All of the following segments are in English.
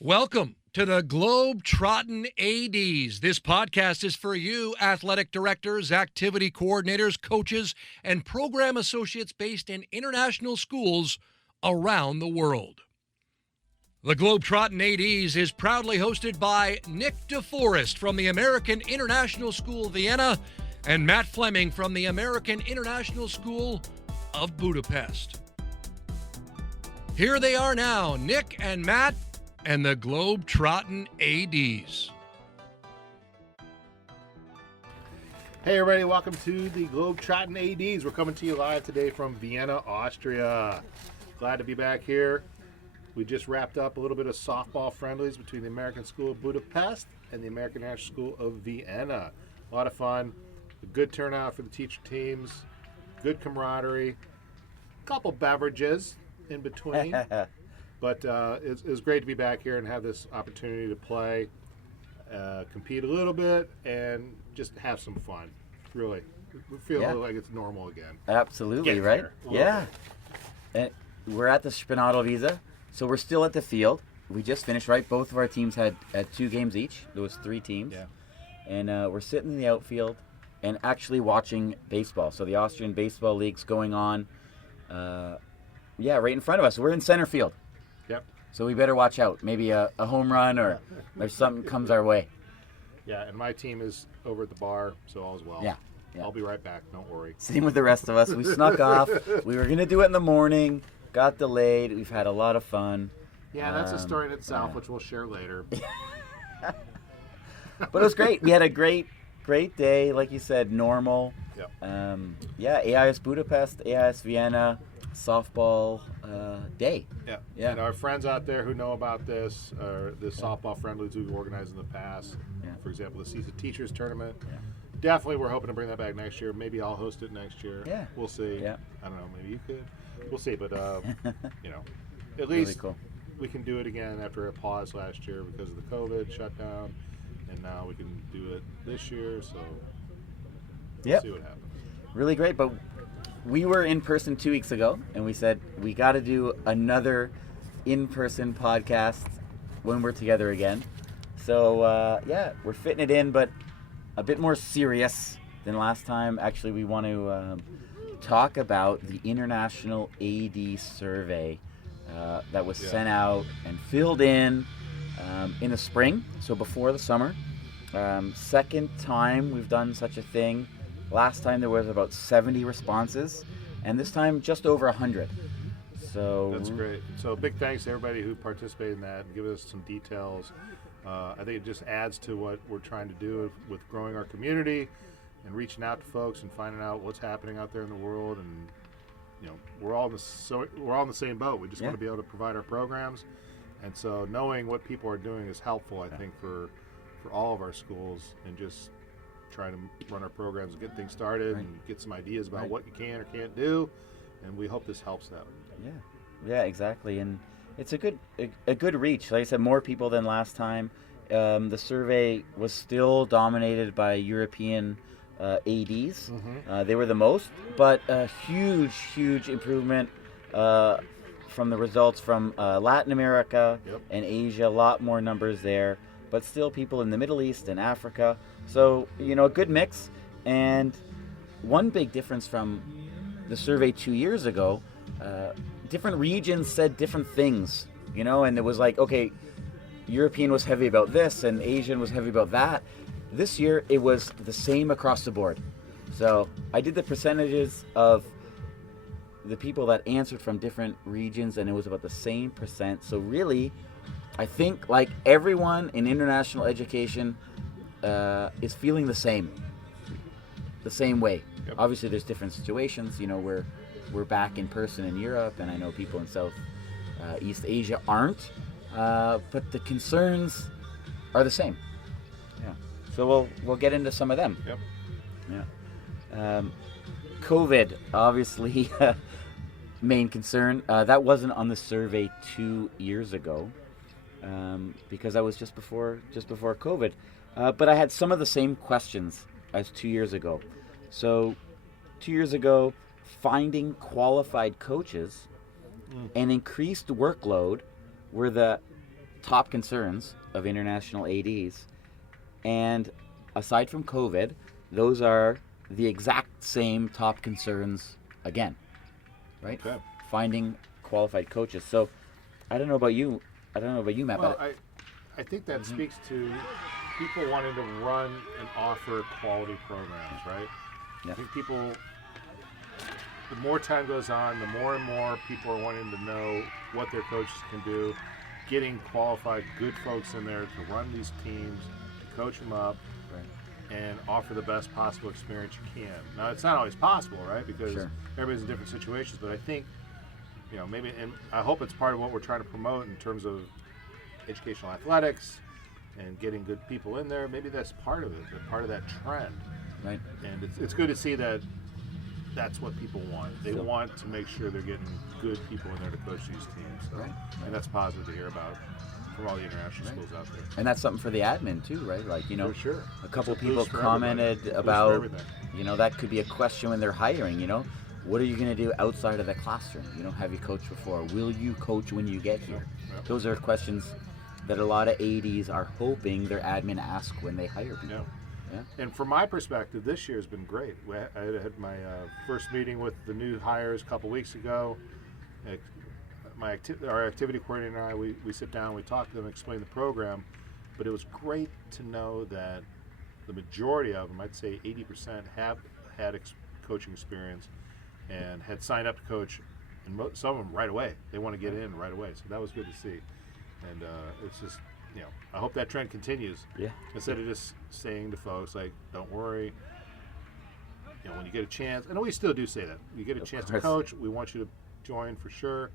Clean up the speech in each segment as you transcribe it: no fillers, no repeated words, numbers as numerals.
Welcome to the Globetrottin ADs. This podcast is for you, athletic directors, activity coordinators, coaches, and program associates based in international schools around the world. The Globetrottin ADs is proudly hosted by Nick DeForest from the American International School Vienna and Matt Fleming from the American International School of Budapest. Here they are now, Nick and Matt and the Globetrottin ADs. Hey everybody, welcome to the Globetrottin ADs. We're coming to you live today from Vienna, Austria. Glad to be back here. We just wrapped up a little bit of softball friendlies between the American School of Budapest and the American International School of Vienna. A lot of fun, a good turnout for the teacher teams, good camaraderie, a couple beverages in between. But it was great to be back here and have this opportunity to play, compete a little bit, and just have some fun. Really, we feel like it's normal again. Absolutely, right? Yeah. And we're at the Spenadlwiese, so we're still at the field. We just finished, right? Both of our teams had 2 games each. There was 3 teams. Yeah. And we're sitting in the outfield and actually watching baseball. So the Austrian Baseball League's going on, right in front of us. We're in center field. Yep. So we better watch out. Maybe a home run or something comes our way. Yeah, and my team is over at the bar, so all's well. Yeah. I'll be right back, don't worry. Same with the rest of us. We snuck off. We were going to do it in the morning. Got delayed. We've had a lot of fun. Yeah, that's a story in itself, which we'll share later. But it was great. We had a great day. Like you said, normal. Yep. AIS Budapest, AIS Vienna, softball day. Yeah. And our friends out there who know about this, the softball friendlies we've organized in the past, for example, the CISA Teachers Tournament. Yeah. Definitely, we're hoping to bring that back next year. Maybe I'll host it next year. Yeah. We'll see. Yeah. I don't know. Maybe you could. We'll see. But, at least really cool. We can do it again after a pause last year because of the COVID shutdown. And now we can do it this year. So we'll see what happens. Really great. But we were in person 2 weeks ago, and we said we got to do another in-person podcast when we're together again. So, we're fitting it in, but a bit more serious than last time. Actually, we want to talk about the International AD survey that was sent out and filled in the spring, so before the summer. Second time we've done such a thing. Last time there was about 70 responses, and this time just over 100. So that's great. So big thanks to everybody who participated in that and give us some details. I think it just adds to what we're trying to do with growing our community and reaching out to folks and finding out what's happening out there in the world. And we're all in the same boat. We just want to be able to provide our programs, and so knowing what people are doing is helpful, I think, for all of our schools, and just trying to run our programs and get things started and get some ideas about what you can or can't do, and we hope this helps them. Yeah, exactly. And it's a good reach. Like I said, more people than last time. The survey was still dominated by European ADs. They were the most, but a huge improvement from the results from Latin America and Asia. A lot more numbers there, but still people in the Middle East and Africa. So, a good mix. And one big difference from the survey 2 years ago, different regions said different things, and it was like, okay, European was heavy about this and Asian was heavy about that. This year, it was the same across the board. So I did the percentages of the people that answered from different regions, and it was about the same percent. So really, I think like everyone in international education is feeling the same way. Yep. Obviously, there's different situations. We're back in person in Europe, and I know people in East Asia aren't. But the concerns are the same. Yeah. So we'll get into some of them. Yep. Yeah. COVID, obviously, main concern. That wasn't on the survey 2 years ago, because that was just before COVID. But I had some of the same questions as 2 years ago. So 2 years ago, finding qualified coaches and increased workload were the top concerns of international ADs. And aside from COVID, those are the exact same top concerns again, right? Okay. Finding qualified coaches. So I don't know about you, Matt. Well, but I think that speaks to people wanting to run and offer quality programs, right? Yeah. I think people, the more time goes on, the more and more people are wanting to know what their coaches can do, getting qualified, good folks in there to run these teams, to coach them up, right. and offer the best possible experience you can. Now, it's not always possible, right? Because Sure. everybody's in different situations, but I think, maybe, and I hope it's part of what we're trying to promote in terms of educational athletics and getting good people in there. Maybe that's part of it, part of that trend. Right. And it's good to see that that's what people want. They want to make sure they're getting good people in there to coach these teams. So, Right. and that's positive to hear about from all the international schools out there. And that's something for the admin too, right? Like, For sure. a couple It's a people boost for commented everybody. It's a boost for about, everything. that could be a question when they're hiring, what are you going to do outside of the classroom? Have you coached before? Will you coach when you get here? Yep. Those are questions that a lot of ADs are hoping their admin ask when they hire people. Yeah. Yeah. And from my perspective, this year has been great. I had my first meeting with the new hires a couple weeks ago. Our activity coordinator and I, we sit down, we talk to them, explain the program. But it was great to know that the majority of them, I'd say 80%, have had coaching experience and had signed up to coach, and some of them right away. They want to get in right away, so that was good to see. And it's just, I hope that trend continues. Yeah. Instead of just saying to folks, like, don't worry, when you get a chance, and we still do say that, you get a chance to coach, we want you to join for sure,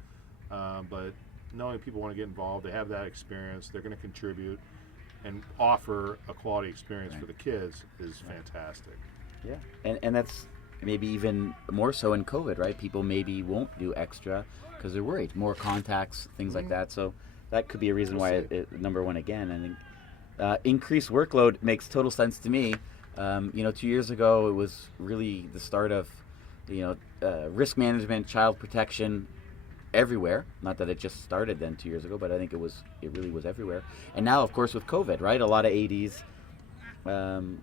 but knowing people want to get involved, they have that experience, they're going to contribute and offer a quality experience for the kids is fantastic. Yeah. And that's maybe even more so in COVID, right? People maybe won't do extra because they're worried. More contacts, things like that. So that could be a reason why it number one again. I think increased workload makes total sense to me. 2 years ago, it was really the start of, risk management, child protection everywhere. Not that it just started then 2 years ago, but I think it really was everywhere. And now, of course, with COVID, right? A lot of ADs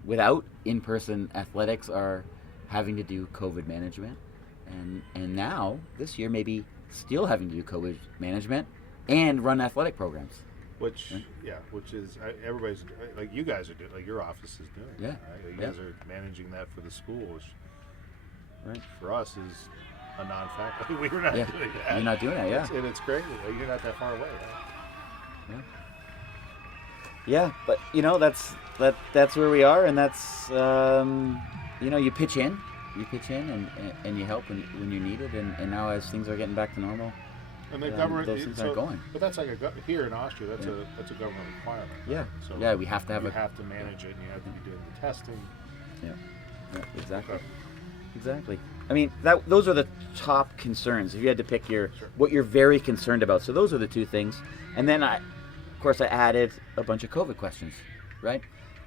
without in-person athletics are having to do COVID management. And now, this year, maybe still having to do COVID management and run athletic programs. Which is everybody's, like you guys are doing, like your office is doing. Yeah. Right? You guys are managing that for the school, which Right. for us is a non-factor. We were not doing that. You're not doing that, yeah. And it's crazy. Like, you're not that far away. Right? Yeah, but that's where we are, and that's you pitch in and you help when you need it, and now as things are getting back to normal, And the government, those things aren't going. But that's like here in Austria. That's a government requirement. Yeah. So Yeah, we have to have you have to manage it, and you have to be doing the testing. Yeah, exactly. Okay. Exactly. I mean, those are the top concerns. If you had to pick what you're very concerned about, so those are the two things. And then I added a bunch of COVID questions, right?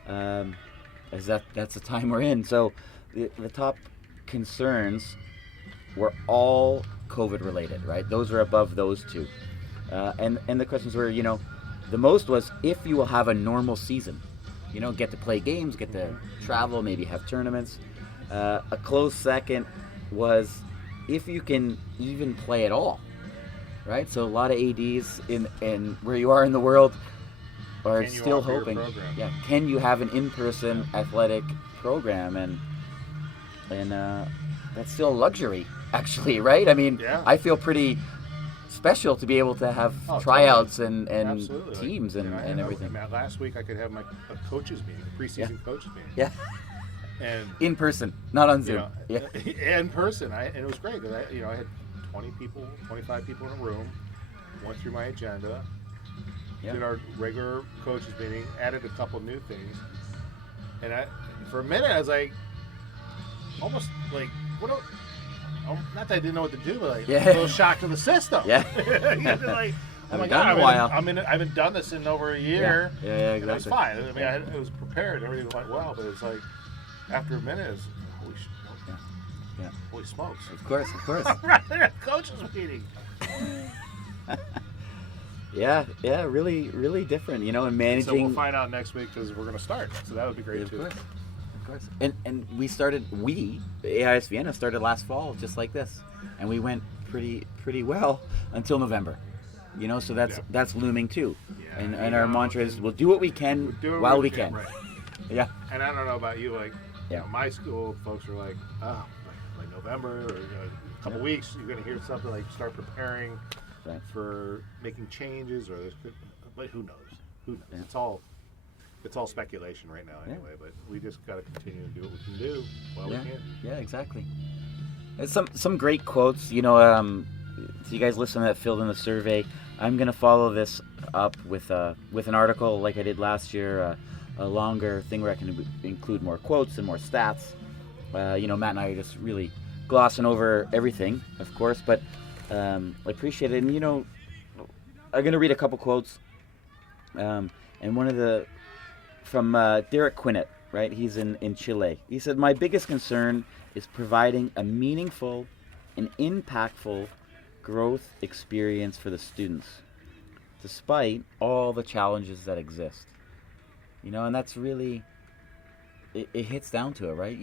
As that's the time we're in. So the top concerns were all COVID related, right? Those are above those two. And the questions were, the most was if you will have a normal season, get to play games, get to travel, maybe have tournaments. A close second was if you can even play at all, right? So a lot of ADs in where you are in the world are still hoping, can you have an in-person athletic program? And that's still a luxury, actually, right? I mean, I feel pretty special to be able to have tryouts and teams and everything. Last week I could have a coaches meeting, a preseason coaches meeting. Yeah. And in person, not on Zoom. In person, and it was great because I had 20 people, 25 people in a room. Went through my agenda, did our regular coaches meeting, added a couple new things, and for a minute I was like, almost like, not that I didn't know what to do, but a little shock to the system. Yeah. Like, oh my God, I haven't done this in over a year. Yeah, exactly. And it was fine. I mean, it was prepared. Everything went well, but it's like, after a minute, it's holy smokes. Of course. I'm right there at coaches meeting. Yeah, really, really different, and managing. So we'll find out next week because we're going to start. So that would be great too. Of course. And the AIS Vienna started last fall just like this, and we went pretty well until November. So that's looming too. Yeah, and our mantra is we'll do what we can while we can. Right. Yeah. And I don't know about you, my school folks are like, oh, like November or a couple weeks, you're going to hear something like start preparing for making changes, but who knows? Who knows? Yeah. It's all speculation right now anyway, but we just got to continue to do what we can do while we can. Yeah, exactly. There's some great quotes, so you guys listen to that filled in the survey. I'm going to follow this up with an article like I did last year, a longer thing where I can include more quotes and more stats. Matt and I are just really glossing over everything, of course, but I appreciate it. And, I'm going to read a couple quotes. And one from Derek Quinnett, right? He's in Chile. He said, "My biggest concern is providing a meaningful and impactful growth experience for the students, despite all the challenges that exist." And that's really, it hits down to it, right?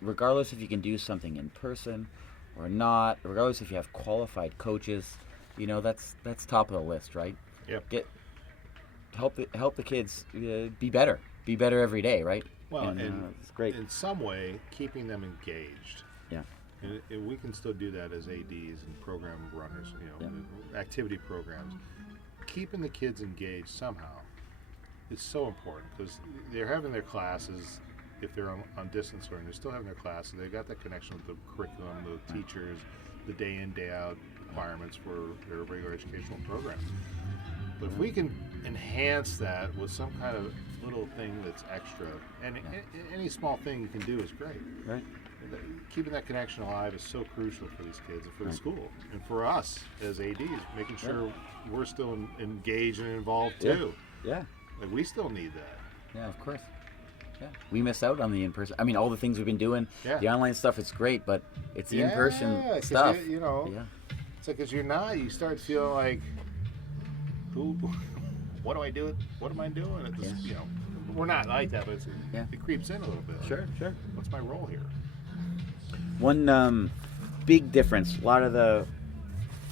Regardless if you can do something in person or not, regardless if you have qualified coaches, that's top of the list, right? Yep. Help the kids be better every day, right? Well, and it's great. In some way, keeping them engaged. Yeah. And we can still do that as ADs and program runners, activity programs. Keeping the kids engaged somehow is so important because they're having their classes. If they're on distance learning, they're still having their classes. They've got that connection with the curriculum, the teachers, the day in, day out requirements for their regular educational program. But if we can enhance that with some kind of little thing that's extra, and any small thing you can do is great. Right. Keeping that connection alive is so crucial for these kids and for the school and for us as ADs, making sure we're still engaged and involved too. Yeah. Like we still need that. Yeah, of course. Yeah. We miss out on the in-person. I mean, all the things we've been doing, the online stuff, it's great, but it's the in-person stuff. It's like, because you start feeling like, what do I do? What am I doing at this? We're not like that, but it creeps in a little bit. Sure. What's my role here? One big difference, a lot of the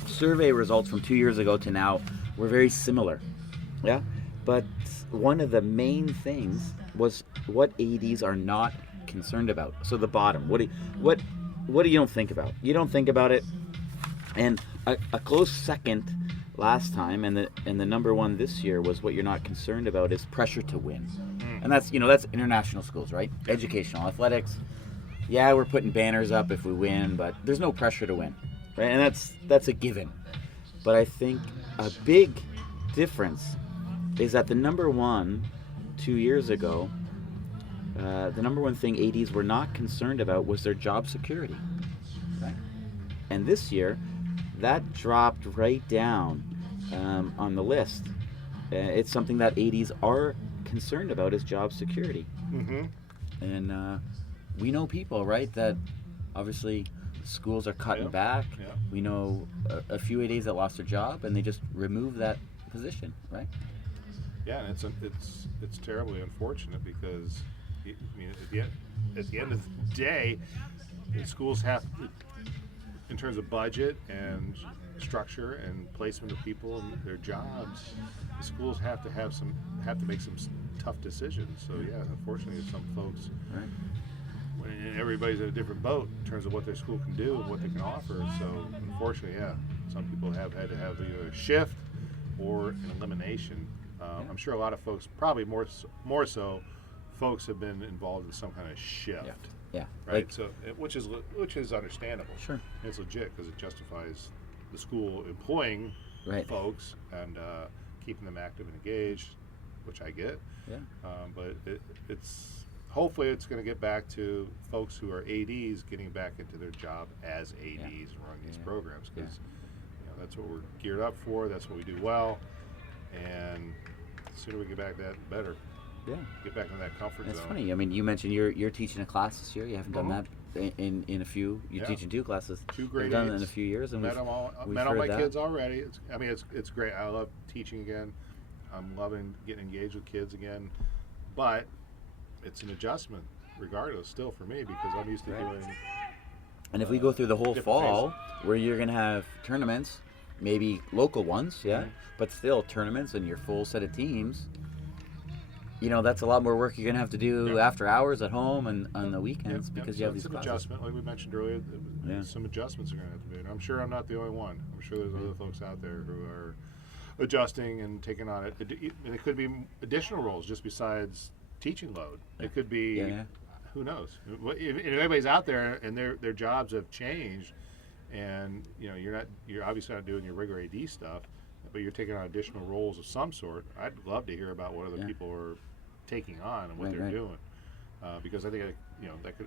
survey results from 2 years ago to now were very similar. Yeah. But one of the main things was what ADs are not concerned about. So the bottom, what do you don't think about? You don't think about it. And a close second last time, and the number one this year was what you're not concerned about is pressure to win. And that's that's international schools, right? Educational athletics. Yeah, we're putting banners up if we win, but there's no pressure to win, right? And that's a given. But I think a big difference is that the number one 2 years ago, the number one thing ADs were not concerned about was their job security, right? And this year, that dropped right down on the list. It's something that ADs are concerned about is job security. Mm-hmm. And we know people, right, that obviously schools are cutting back. Yeah. We know a few ADs that lost their job, and they just removed that position, right? Yeah, and it's terribly unfortunate because at the end of the day, the schools have, in terms of budget and structure and placement of people and their jobs, the schools have to make some tough decisions. So unfortunately, some folks, when everybody's in a different boat in terms of what their school can do and what they can offer. So unfortunately, some people have had to have either a shift or an elimination. I'm sure a lot of folks, probably more so, folks have been involved in some kind of shift. Yeah. Right. So, which is understandable. Sure. It's legit because it justifies the school employing folks and keeping them active and engaged, which I get. Yeah. But it's hopefully it's going to get back to folks who are ADs getting back into their job as ADs and running these programs because that's what we're geared up for. That's what we do well. And the sooner we get back to that, the better. Yeah. Get back in that comfort zone. It's funny. I mean, you mentioned you're teaching a class this year. You haven't done that in a few. You're teaching 2 classes. 2 grade We've done it eights. in a few years, and Met we've all heard my that. kids already. It's great. I love teaching again. I'm loving getting engaged with kids again, but it's an adjustment regardless still for me because I'm used to doing. And if we go through the whole different fall, where you're going to have tournaments, maybe local ones, but still tournaments and your full set of teams, that's a lot more work you're going to have to do after hours at home and on the weekends because you have these classes. Adjustment, like we mentioned earlier. Some adjustments are going to have to be made. I'm sure I'm not the only one. I'm sure there's other folks out there who are adjusting and taking on it. And it could be additional roles just besides teaching load. It could be, who knows? If anybody's out there and their jobs have changed, and you're obviously not doing your regular AD stuff, but you're taking on additional roles of some sort. I'd love to hear about what other people are taking on and what they're doing, because I think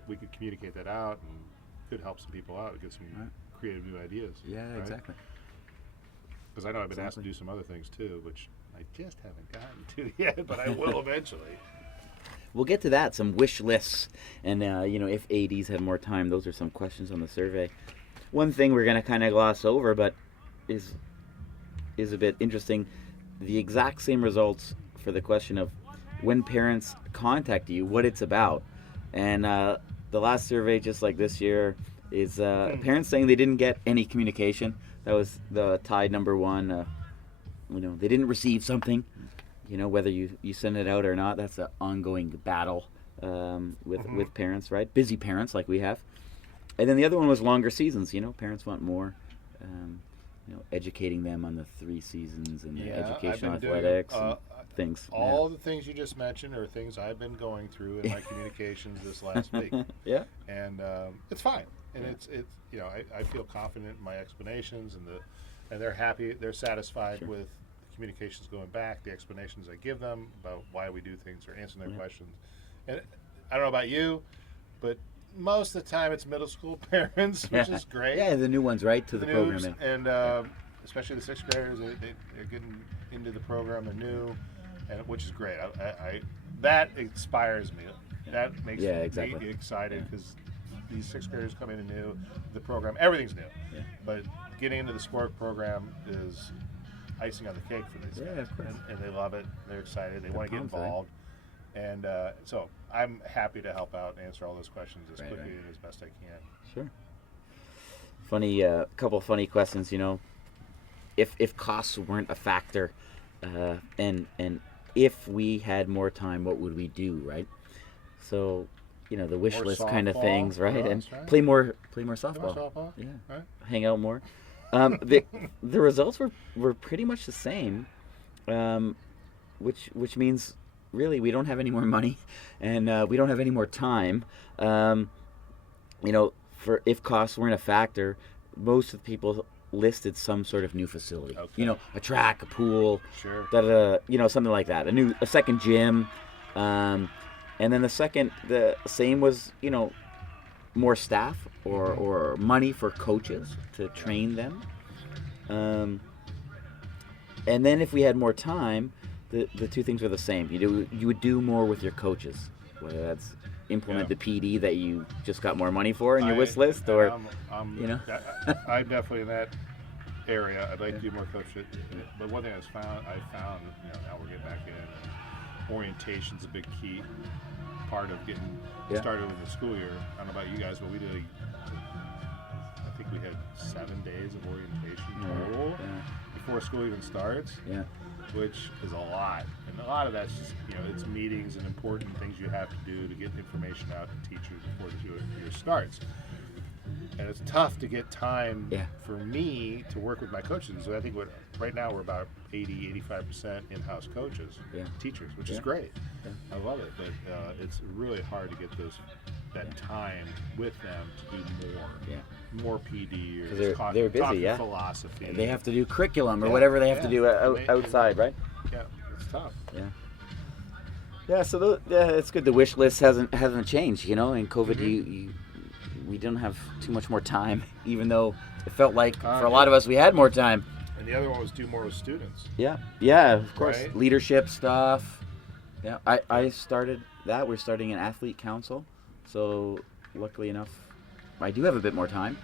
we could communicate that out and could help some people out, get some creative new ideas. Yeah, exactly. Because I know I've been asked to do some other things too, which I just haven't gotten to yet, but I will eventually. We'll get to that, some wish lists, and if ADs had more time, those are some questions on the survey. One thing we're going to kind of gloss over, but is a bit interesting, the exact same results for the question of when parents contact you, what it's about. And the last survey, just like this year, is parents saying they didn't get any communication. That was the tied number 1. They didn't receive something. Whether you send it out or not, that's an ongoing battle with parents, right? Busy parents like we have. And then the other one was longer seasons. Parents want more, educating them on the 3 seasons and the educational athletics and things. All the things you just mentioned are things I've been going through in my communications this last week. And it's fine. And it's I feel confident in my explanations and they're happy, they're satisfied with communications going back, the explanations I give them about why we do things or answering their questions. And I don't know about you, but most of the time it's middle school parents, which is great. Yeah, the new ones, right, to the program. And especially the 6th graders, they're getting into the program, they're new, and which is great. That inspires me. That makes me excited because these 6th graders come in new, the program, everything's new. But getting into the sport program is icing on the cake for these guys, and they love it. They're excited. They want to get involved, and so I'm happy to help out and answer all those questions as quickly and as best I can. Sure. Funny, couple of funny questions. If costs weren't a factor, and if we had more time, what would we do, right? So, the wish More list softball, kind of things, right? And right. play more softball. Yeah, right. Hang out more. The results were pretty much the same, which means really we don't have any more money, and we don't have any more time. For if costs weren't a factor, most of the people listed some sort of new facility. Okay. A track, a pool, Sure. Something like that. A second gym, and then the same was more staff or money for coaches to train them. And then if we had more time, the 2 things were the same. You would do more with your coaches, whether that's implement the PD that you just got more money for in your wish list, or I'm definitely in that area. I'd like to do more coaching, but one thing I found now we're getting back in. Orientation's a big key part of getting started with the school year. I don't know about you guys, but we did. I think we had 7 days of orientation total before school even starts. Which is a lot, and a lot of that's just it's meetings and important things you have to do to get information out to teachers before the year starts. And it's tough to get time for me to work with my coaches. So I think right now we're about 80-85% in-house coaches, teachers, which is great. I love it, but it's really hard to get that time with them to do more PD or they're busy, philosophy. They have to do curriculum or whatever they have to do outside, right? Yeah, it's tough. So it's good. The wish list hasn't changed, in COVID. We didn't have too much more time, even though it felt like for a lot of us we had more time. And the other one was do more with students. Yeah, of course. Right? Leadership stuff. I started that. We're starting an athlete council. So luckily enough, I do have a bit more time,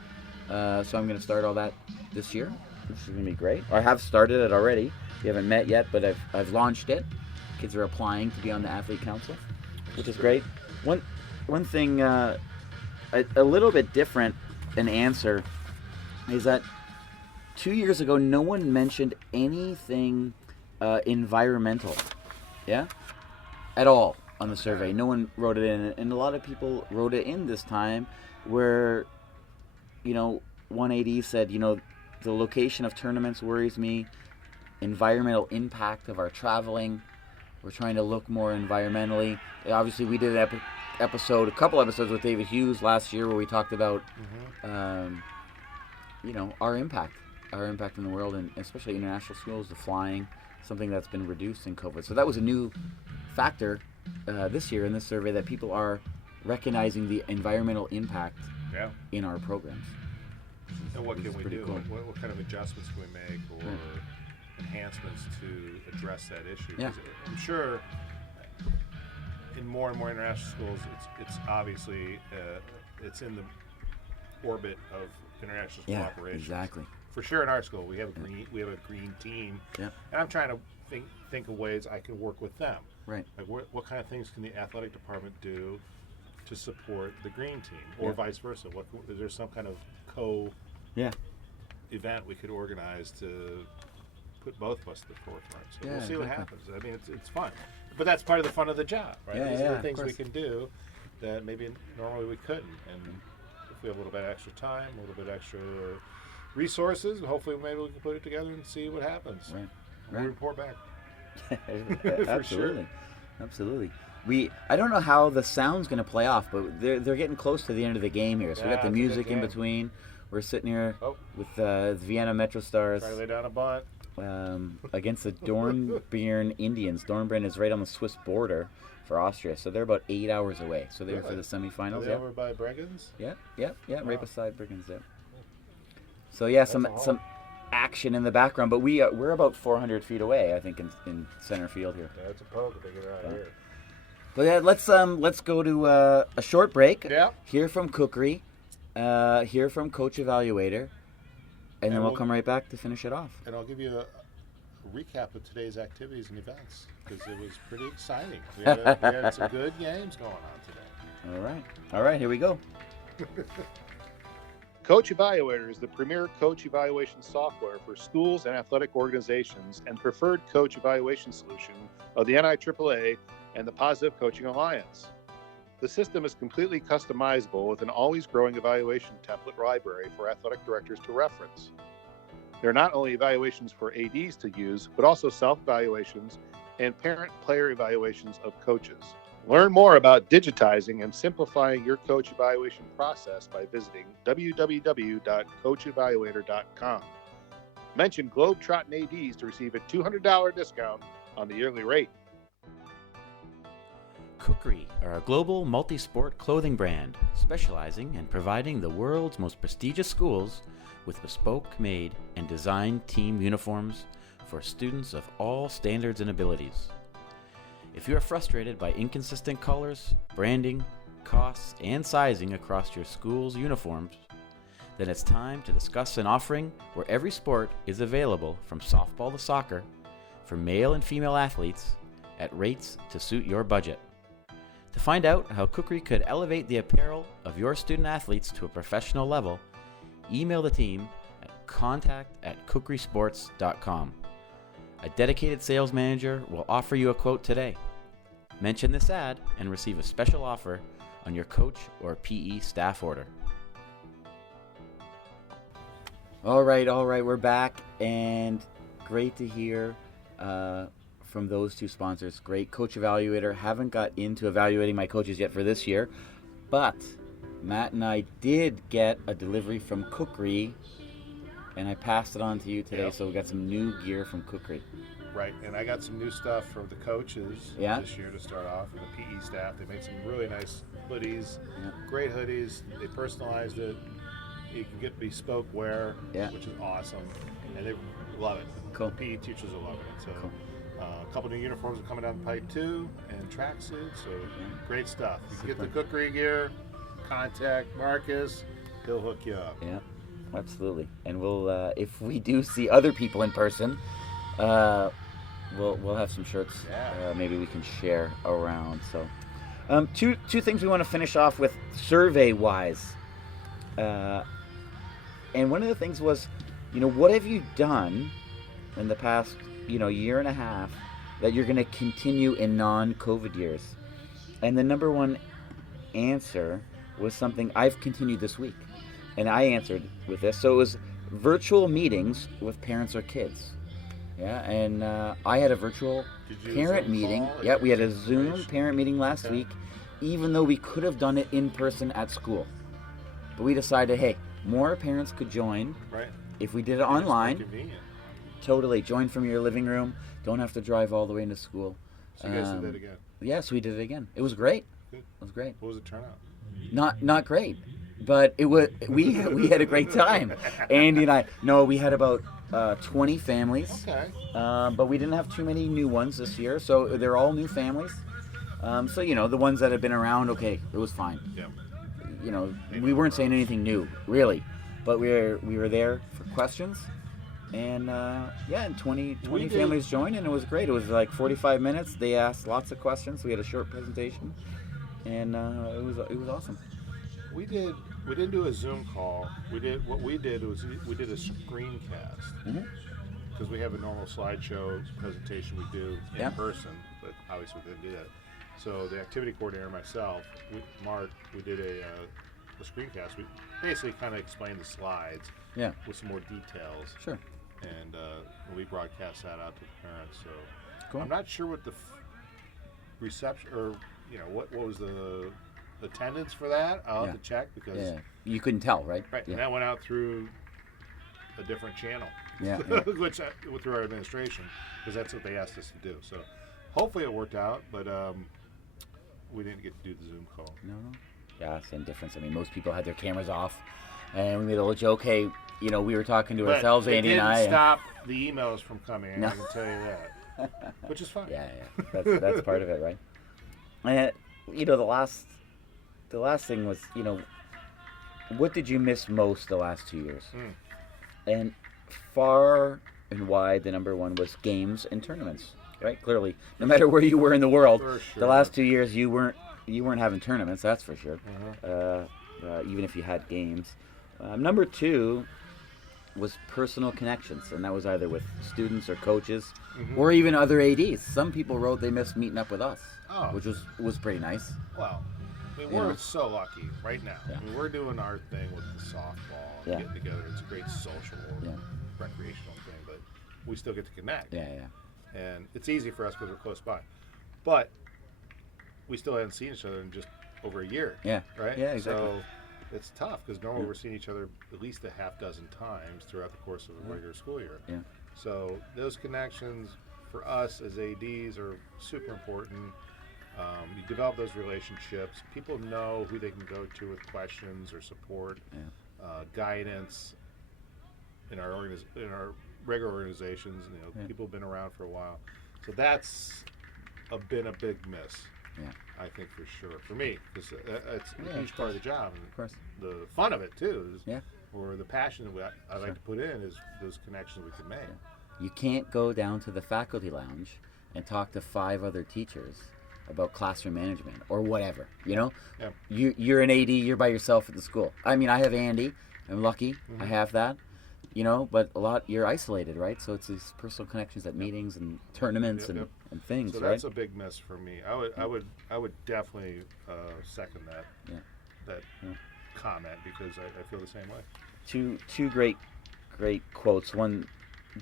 so I'm going to start all that this year, which is going to be great. I have started it already. We haven't met yet, but I've launched it. Kids are applying to be on the athlete council, which is great. One thing, a little bit different an answer is that 2 years ago, no one mentioned anything environmental, at all on the survey. No one wrote it in, and a lot of people wrote it in this time where, one AD said, the location of tournaments worries me, environmental impact of our traveling. We're trying to look more environmentally. Obviously, we did a couple episodes with David Hughes last year where we talked about, our impact in the world, and especially international schools, the flying, something that's been reduced in COVID. So that was a new factor this year in this survey, that people are recognizing the environmental impact in our programs. And what can we do? Cool. What kind of adjustments can we make, or enhancements to address that issue? Yeah. 'Cause I'm sure in more and more international schools, it's obviously it's in the orbit of international school operations. Exactly. For sure, in our school, we have a green team, and I'm trying to think of ways I can work with them. Right. Like what kind of things can the athletic department do to support the green team, or vice versa? Is there some kind of event we could organize to put both of us to the forefront? So we'll see what happens. I mean, it's fun, but that's part of the fun of the job, right? These are the things we can do that maybe normally we couldn't, and if we have a little bit of extra time, a little bit extra resources, hopefully maybe we can put it together and see what happens. Right. We'll report back. Absolutely. Absolutely. I don't know how the sound's going to play off, but they're getting close to the end of the game here. So we got the music in between. We're sitting here with the Vienna Metro Stars. Try to lay down a bunt. Against the Dornbirn Indians. Dornbirn is right on the Swiss border for Austria, so they're about 8 hours away. So they're for the semifinals. Are they over by Bregenz? Yeah, Wow. right beside Bregenz. Yeah. So some action in the background, but we're about 400 feet away, I think, in center field here. Yeah, it's a poke if they get out of here. But let's go to a short break. Yeah. Hear from Cookery, hear from Coach Evaluator, and then we'll come right back to finish it off. And I'll give you a recap of today's activities and events, because it was pretty exciting. We had some good games going on today. All right, here we go. Coach Evaluator is the premier coach evaluation software for schools and athletic organizations, and preferred coach evaluation solution of the NIAAA and the Positive Coaching Alliance. The system is completely customizable with an always growing evaluation template library for athletic directors to reference. There are not only evaluations for ADs to use, but also self-evaluations and parent-player evaluations of coaches. Learn more about digitizing and simplifying your coach evaluation process by visiting www.coachevaluator.com. Mention Globetrottin ADs to receive a $200 discount on the yearly rate. Cookery are a global multi-sport clothing brand specializing in providing the world's most prestigious schools with bespoke made and designed team uniforms for students of all standards and abilities. If you are frustrated by inconsistent colors, branding, costs, and sizing across your school's uniforms, then it's time to discuss an offering where every sport is available, from softball to soccer, for male and female athletes at rates to suit your budget. To find out how Cookery could elevate the apparel of your student athletes to a professional level, email the team at contact@cookerysports.com. A dedicated sales manager will offer you a quote today. Mention this ad and receive a special offer on your coach or PE staff order. All right, we're back, and great to hear from those two sponsors. Great. Coach Evaluator. Haven't got into evaluating my coaches yet for this year, but Matt and I did get a delivery from Cookery, and I passed it on to you today. So we got some new gear from Cookery. Right, and I got some new stuff for the coaches this year to start off, and the PE staff. They made some really nice hoodies, great hoodies. They personalized it. You can get bespoke wear, which is awesome, and they love it. Cool. PE teachers are loving it. So a couple new uniforms are coming down the pipe too, and tracksuits. So great stuff. You can get the Cookery gear. Contact Marcus. He'll hook you up. Yeah, absolutely. And we'll, if we do see other people in person, we'll have some shirts. Maybe we can share around. So, two things we want to finish off with survey-wise. And one of the things was, what have you done in the past, year and a half that you're going to continue in non-COVID years? And the number one answer was something I've continued this week. And I answered with this. So it was virtual meetings with parents or kids. Yeah, and I had a virtual parent meeting. Yeah, we had a Zoom parent meeting last week, even though we could have done it in person at school. But we decided, hey, more parents could join if we did it online. Totally. Join from your living room. Don't have to drive all the way into school. So you guys did that again? Yes, we did it again. It was great. Good. It was great. What was the turnout? Not great, but it was. We had a great time. Andy and I. No, we had about 20 families. Okay. But we didn't have too many new ones this year, so they're all new families. So the ones that have been around, okay, it was fine. Yeah. We weren't saying anything new, really, but we were there for questions. And and 20 families joined, and it was great. It was like 45 minutes. They asked lots of questions. We had a short presentation, and it was awesome. We didn't do a Zoom call. We did a screencast because we have a normal slideshow presentation we do in person, but obviously we didn't do that. So the activity coordinator and myself, Mark, we did a screencast. We basically kind of explained the slides with some more details. Sure. And we broadcast that out to the parents. So cool. I'm not sure what the reception or what was the attendance for that. I'll have to check because you couldn't tell, right? Right, and that went out through a different channel. Which through our administration, because that's what they asked us to do. So hopefully it worked out, but we didn't get to do the Zoom call. No. Yeah, same difference. I mean, most people had their cameras off, and we made a little joke. Hey, we were talking to ourselves, Andy and I. It didn't stop the emails from coming. I can tell you that, which is fine. Yeah. That's part of it, right? And the last thing was, what did you miss most the last 2 years? And far and wide, the number one was games and tournaments. Right? Clearly, no matter where you were in the world, the last 2 years you weren't having tournaments. That's for sure. Even if you had games. Number two was personal connections, and that was either with students or coaches, or even other ADs. Some people wrote they missed meeting up with us, which was pretty nice. Well, I mean, we're so lucky right now. I mean, we're doing our thing with the softball, getting together. It's a great social, recreational thing, but we still get to connect. And it's easy for us because we're close by. But we still haven't seen each other in just over a year. Right? Yeah, exactly. So it's tough because normally we're seeing each other at least a half dozen times throughout the course of a regular school year. So those connections for us as ADs are super important. You develop those relationships. People know who they can go to with questions or support, guidance in our regular organizations. People have been around for a while. So that's been a big miss. I think for sure for me, because it's a huge part of the job. And of course, the fun of it too is, or the passion that I like to put in is those connections we can make. You can't go down to the faculty lounge and talk to 5 other teachers about classroom management or whatever. You're an AD. You're by yourself at the school. I mean, I have Andy. I'm lucky. I have that. But a lot you're isolated, right? So it's these personal connections at meetings and tournaments and things. So that's a big miss for me. I would definitely second that comment because I feel the same way. Two great quotes. One,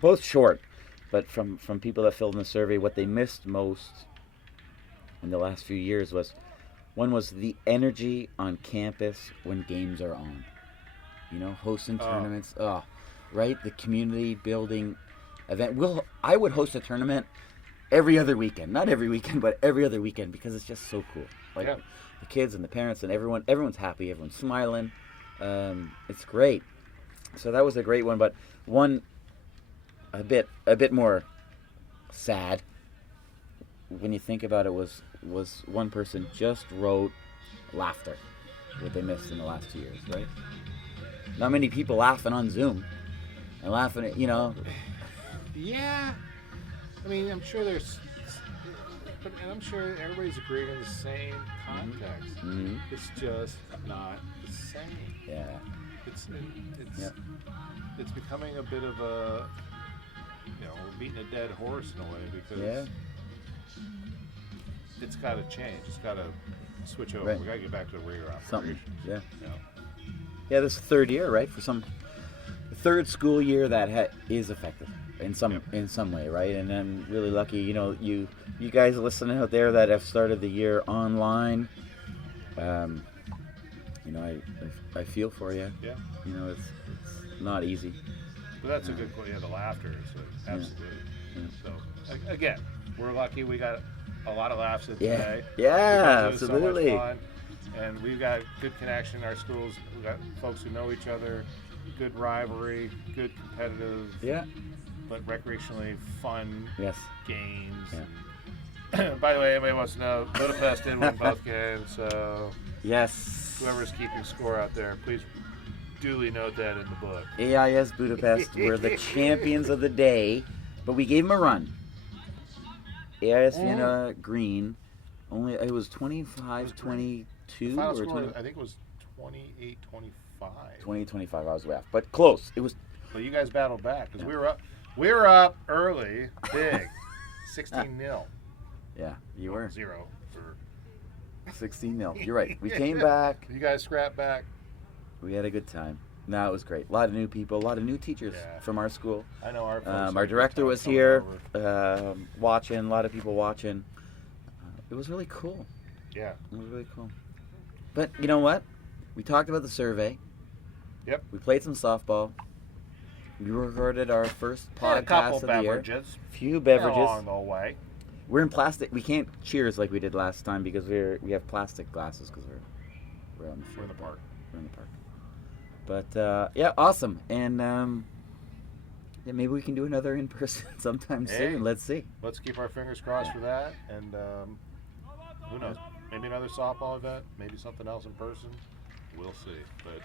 both short, but from people that filled in the survey, what they missed most in the last few years was, one was the energy on campus when games are on. Hosting tournaments. Right? The community building event. I would host a tournament every other weekend. Not every weekend, but every other weekend because it's just so cool. The kids and the parents and everyone's happy, everyone's smiling. It's great. So that was a great one, but one a bit more sad when you think about it was one person just wrote laughter, what they missed in the last 2 years, right? not many people laughing on Zoom and laughing at, Yeah. I mean, I'm sure there's, and I'm sure everybody's agreeing in the same context. Mm-hmm. It's just not the same. Yeah. It's becoming a bit of a, we're beating a dead horse in a way because it's got to change. It's got to switch over. Right. We got to get back to the rear operation. Something. Yeah. Yeah, this is the third year, right? For some third school year that is effective in some way, right? And I'm really lucky, you guys listening out there that have started the year online. I feel for you. Yeah. It's not easy. But that's a good point. Yeah, the laughter is absolutely. Yeah. So again, we're lucky. We got a lot of laughs in today. Yeah, absolutely. So much fun. And we've got good connection in our schools. We've got folks who know each other, good rivalry, good competitive, but recreationally fun games. Yeah. By the way, anybody wants to know, Budapest did win both games, so whoever's keeping score out there, please duly note that in the book. AIS Budapest were the champions of the day, but we gave them a run. AIS Vienna Green, it was 25-22 or or 20. I think it was 28-25. 20-25. I was left, but close. It was. Well, you guys battled back because we were up early, big, 16-0. Yeah, you were 0 for 16-0. You're right. We came back. You guys scrapped back. We had a good time. No, it was great. A lot of new people, a lot of new teachers from our school. I know our folks. Our director was here watching, a lot of people watching. It was really cool. Yeah. It was really cool. But you know what? We talked about the survey. Yep. We played some softball. We recorded our first podcast of the year. Few beverages. Along the way. We're in plastic. We can't cheers like we did last time because we have plastic glasses because we're on the field. We're in the park. We're in the park. But awesome. And maybe we can do another in person sometime soon. Let's see. Let's keep our fingers crossed for that. And who knows? Maybe another softball event. Maybe something else in person. We'll see. But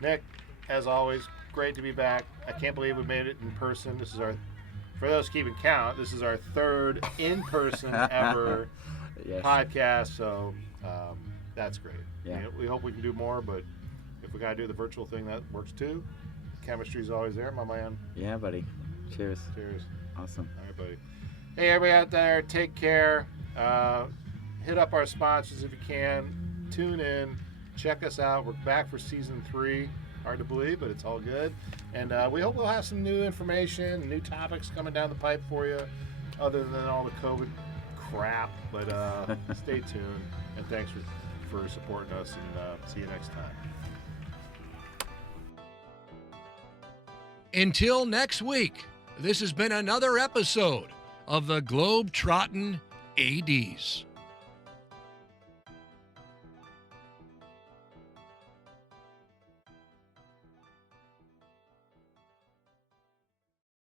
Nick, as always, great to be back. I can't believe we made it in person. This is for those keeping count, this is our third in-person ever podcast. So that's great. Yeah. We hope we can do more, but if we got to do the virtual thing, that works too. Chemistry's always there, my man. Yeah, buddy. Cheers. Cheers. Awesome. All right, buddy. Hey, everybody out there, take care. Hit up our sponsors if you can. Tune in. Check us out. We're back for season 3. Hard to believe, but it's all good. And we hope we'll have some new information, new topics coming down the pipe for you, other than all the COVID crap. But stay tuned. And thanks for supporting us. And see you next time. Until next week, this has been another episode of the Globetrottin ADs.